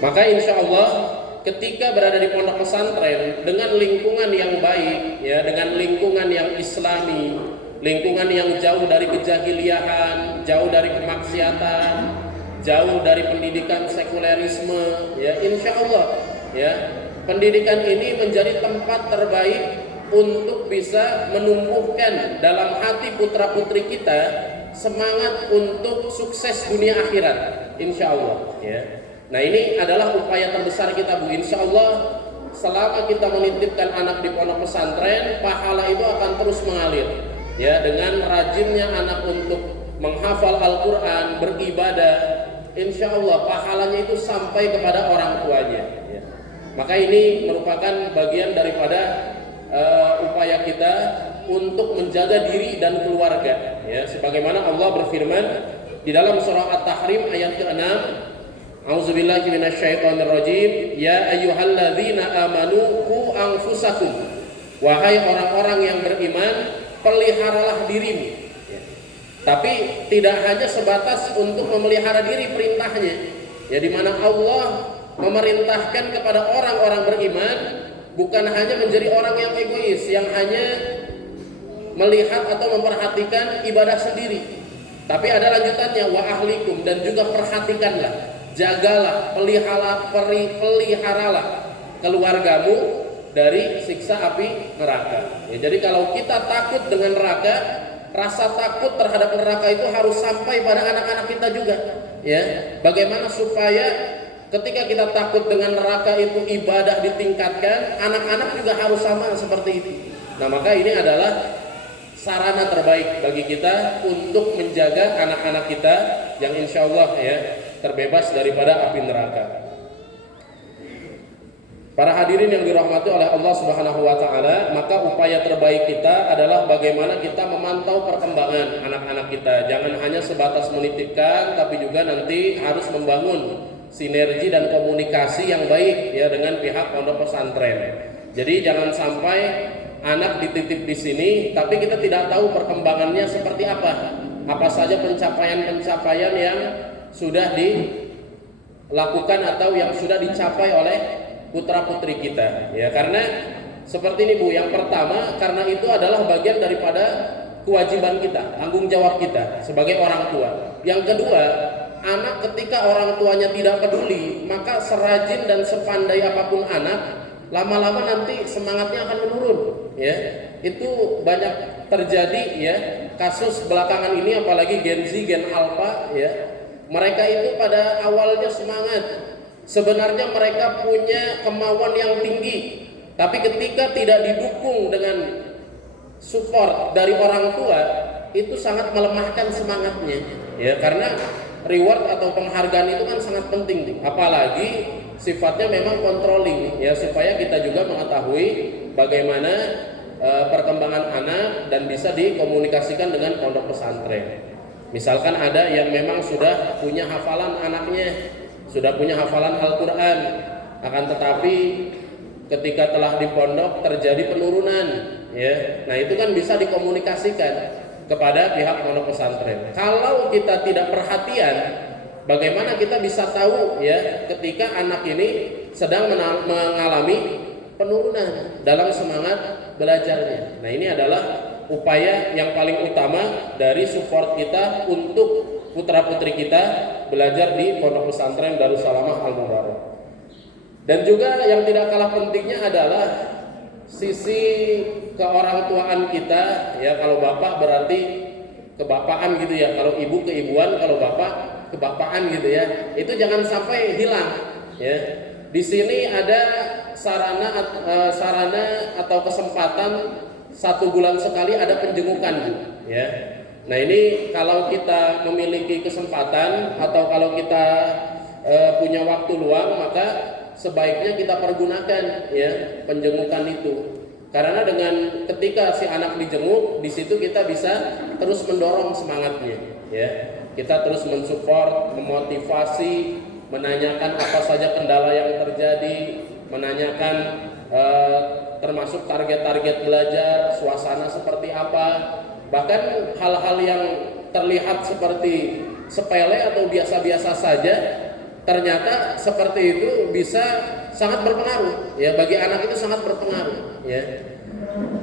Maka insya Allah ketika berada di pondok pesantren dengan lingkungan yang baik, ya, dengan lingkungan yang islami, lingkungan yang jauh dari kejahiliahan, jauh dari kemaksiatan, jauh dari pendidikan sekulerisme, ya, insya Allah, ya, pendidikan ini menjadi tempat terbaik untuk bisa menumbuhkan dalam hati putra putri kita semangat untuk sukses dunia akhirat, insya Allah, ya. Nah, ini adalah upaya terbesar kita, Bu. Insya Allah selama kita menitipkan anak di pondok pesantren, pahala itu akan terus mengalir, ya, dengan rajinnya anak untuk menghafal Al-Quran, beribadah, insya Allah pahalanya itu sampai kepada orang tuanya, ya. Maka ini merupakan bagian daripada upaya kita untuk menjaga diri dan keluarga, ya, sebagaimana Allah berfirman di dalam surah At-Tahrim ayat ke-6, A'udzubillahi minasyaitonirrajim, ya ayyuhalladzina amanu qu anfusakum, wahai orang-orang yang beriman, peliharalah dirimu, ya. Tapi tidak hanya sebatas untuk memelihara diri perintahnya, ya, di mana Allah memerintahkan kepada orang-orang beriman bukan hanya menjadi orang yang egois, yang hanya melihat atau memperhatikan ibadah sendiri, tapi ada lanjutannya, wa ahlikum, dan juga perhatikanlah, jagalah, peliharalah keluargamu dari siksa api neraka, ya. Jadi kalau kita takut dengan neraka, rasa takut terhadap neraka itu harus sampai pada anak-anak kita juga, ya. Bagaimana supaya ketika kita takut dengan neraka itu ibadah ditingkatkan, anak-anak juga harus sama seperti itu. Nah, maka ini adalah sarana terbaik bagi kita untuk menjaga anak-anak kita yang insya Allah, ya, terbebas daripada api neraka. Para hadirin yang dirahmati oleh Allah Subhanahu wa taala, maka upaya terbaik kita adalah bagaimana kita memantau perkembangan anak-anak kita. Jangan hanya sebatas menitipkan, tapi juga nanti harus membangun sinergi dan komunikasi yang baik, ya, dengan pihak pondok pesantren. Jadi jangan sampai anak dititip di sini tapi kita tidak tahu perkembangannya seperti apa saja pencapaian-pencapaian yang sudah dilakukan atau yang sudah dicapai oleh putra-putri kita, ya. Karena seperti ini, Bu, yang pertama, karena itu adalah bagian daripada kewajiban kita, tanggung jawab kita sebagai orang tua. Yang kedua, anak ketika orang tuanya tidak peduli, maka serajin dan sepandai apapun anak, lama-lama nanti semangatnya akan menurun, ya. Itu banyak terjadi, ya, kasus belakangan ini, apalagi Gen Z, Gen Alpha, ya. Mereka itu pada awalnya semangat, sebenarnya mereka punya kemauan yang tinggi, tapi ketika tidak didukung dengan support dari orang tua, itu sangat melemahkan semangatnya, ya. Karena reward atau penghargaan itu kan sangat penting, apalagi sifatnya memang controlling, ya, supaya kita juga mengetahui bagaimana perkembangan anak dan bisa dikomunikasikan dengan pondok pesantren. Misalkan ada yang memang sudah punya hafalan anaknya, sudah punya hafalan Al-Quran, akan tetapi ketika telah di pondok terjadi penurunan, ya. Nah, itu kan bisa dikomunikasikan kepada pihak pondok pesantren. Kalau kita tidak perhatian, bagaimana kita bisa tahu, ya, ketika anak ini sedang mengalami penurunan dalam semangat belajarnya. Nah, ini adalah upaya yang paling utama dari support kita untuk putra-putri kita belajar di pondok pesantren Darussalamah Al-Mubarak. Dan juga yang tidak kalah pentingnya adalah sisi keorangtuaan kita, ya. Kalau bapak berarti kebapaan gitu, ya. Kalau ibu keibuan, kalau bapak kebapaan gitu, ya. Itu jangan sampai hilang, ya. Di sini ada sarana atau kesempatan 1 bulan sekali ada penjengukan, ya. Nah, ini kalau kita memiliki kesempatan atau kalau kita punya waktu luang, maka sebaiknya kita pergunakan, ya, penjengukan itu. Karena dengan ketika si anak dijenguk, di situ kita bisa terus mendorong semangatnya, ya. Kita terus mensupport, memotivasi, menanyakan apa saja kendala yang terjadi, menanyakan termasuk target-target belajar, suasana seperti apa, bahkan hal-hal yang terlihat seperti sepele atau biasa-biasa saja, ternyata seperti itu bisa sangat berpengaruh ya, bagi anak itu sangat berpengaruh ya.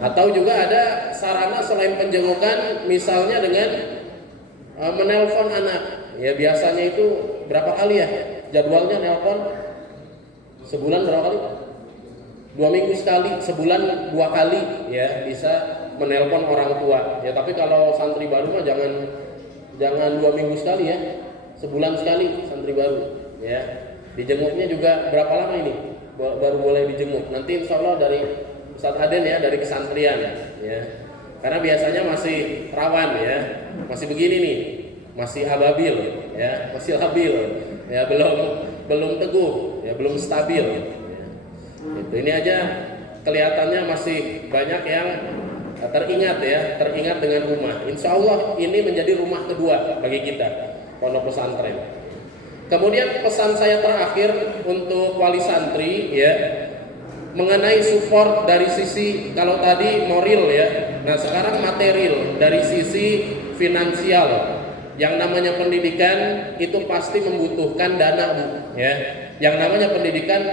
Atau juga ada sarana selain penjengukan, misalnya dengan menelpon anak ya. Biasanya itu berapa kali ya jadwalnya nelpon? Sebulan berapa kali? 2 minggu sekali, sebulan 2 kali ya bisa menelpon orang tua ya. Tapi kalau santri baru mah jangan 2 minggu sekali ya, sebulan sekali santri baru ya. Dijenguknya juga berapa lama ini baru boleh dijenguk? Nanti insya Allah dari Ustadz Aden ya, dari kesantrian ya. Karena biasanya masih rawan ya, masih begini nih, masih ababil ya, masih labil ya, belum teguh ya, belum stabil ya. Itu ini aja kelihatannya masih banyak yang teringat ya, teringat dengan rumah. Insya Allah ini menjadi rumah kedua bagi kita, pondok pesantren. Kemudian pesan saya terakhir untuk wali santri ya, mengenai support dari sisi, kalau tadi moral ya, nah sekarang material dari sisi finansial. Yang namanya pendidikan itu pasti membutuhkan dana Bu ya. Yang namanya pendidikan